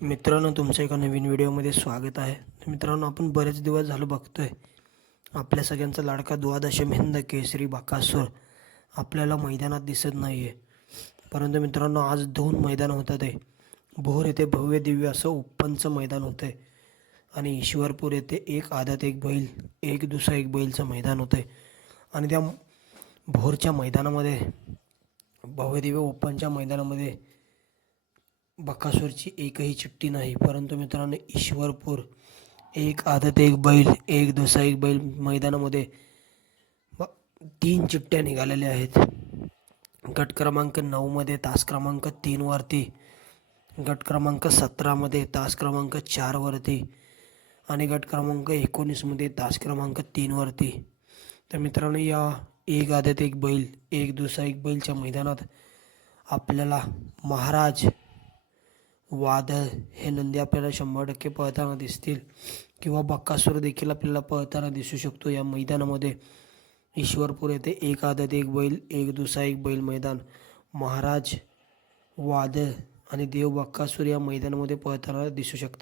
मित्रांनो तुमचं एका नवीन व्हिडिओमध्ये स्वागत आहे. मित्रांनो आपण बरेच दिवस झालं बघतोय. आपल्या सगळ्यांचा लाडका द्वादशम हिंद केसरी बाकासूर आपल्याला मैदानात दिसत नाही आहे परंतु मित्रांनो आज दोन मैदान होतात आहे भोर येथे भव्य दिव्य असं ओपनचं मैदान होतं आहे आणि ईश्वरपूर येथे एक आदत एक बैल एक दुसरा एक बैलचं मैदान होतं आहे आणि त्या भोरच्या मैदानामध्ये भव्य दिव्य ओपनच्या मैदानामध्ये बकासूरची एकही चिठ्ठी नाही. परंतु मित्रांनो ईश्वरपूर एक आदत एक बैल एक दुसरा एक बैल मैदानामध्ये तीन चिठ्ठ्या निघालेल्या आहेत. गट क्रमांक नऊमध्ये तास क्रमांक तीनवरती गट क्रमांक सतरामध्ये तास क्रमांक चारवरती आणि गट क्रमांक एकोणीसमध्ये तास क्रमांक तीनवरती. तर मित्रांनो या एक आदत एक बैल एक दुसरा एक बैलच्या मैदानात आपल्याला महाराज वादळ हे नंदी आपल्याला शंभर टक्के पळताना दिसतील. किंवा बक्कासूर देखील आपल्याला पळताना दिसू शकतो या मैदानामध्ये. ईश्वरपूर येथे एक आदत एक बैल एक दुसरा एक बैल मैदान. महाराज वादळ आणि देव बक्कासूर या मैदानामध्ये पळताना दिसू शकतात.